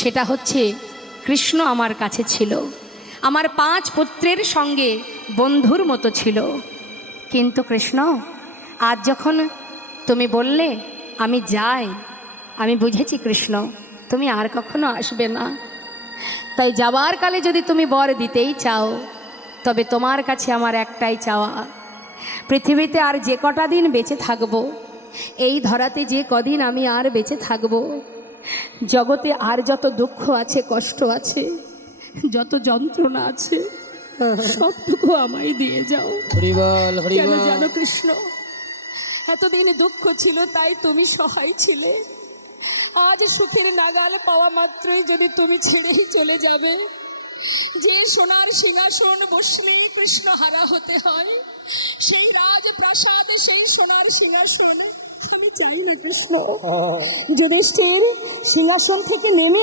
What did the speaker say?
সেটা হচ্ছে কৃষ্ণ আমার কাছে ছিল, আমার 5 পুত্রের সঙ্গে বন্ধুর মতো ছিল। কিন্তু কৃষ্ণ, আজ যখন তুমি বললে আমি যাই, আমি বুঝেছি কৃষ্ণ তুমি আর কখনো আসবে না। তাই যাবার কালে যদি তুমি বর দিতেই চাও, তবে তোমার কাছে আমার একটাই চাওয়া, পৃথিবীতে আর যে কটা দিন বেঁচে থাকব, এই ধরাতে যে কদিন আমি আর বেঁচে থাকব, জগতে আর যত দুঃখ আছে, কষ্ট আছে, যত যন্ত্রণা আছে, সবটুকু আমায় দিয়ে যাও। কেন জানো কৃষ্ণ, এতদিন দুঃখ ছিল তাই তুমি সহায় ছিলে, আজ সুখের নাগাল পাওয়া মাত্রই যদি তুমি ছেড়েই চলে যাবে, যে সোনার সিংহাসন বসলে কৃষ্ণ হারা হতে হয়, সেই রাজপ্রাসাদ, সেই সোনার সিংহাসন আমি চাই না কৃষ্ণ। যুধিষ্ঠির সিংহাসন থেকে নেমে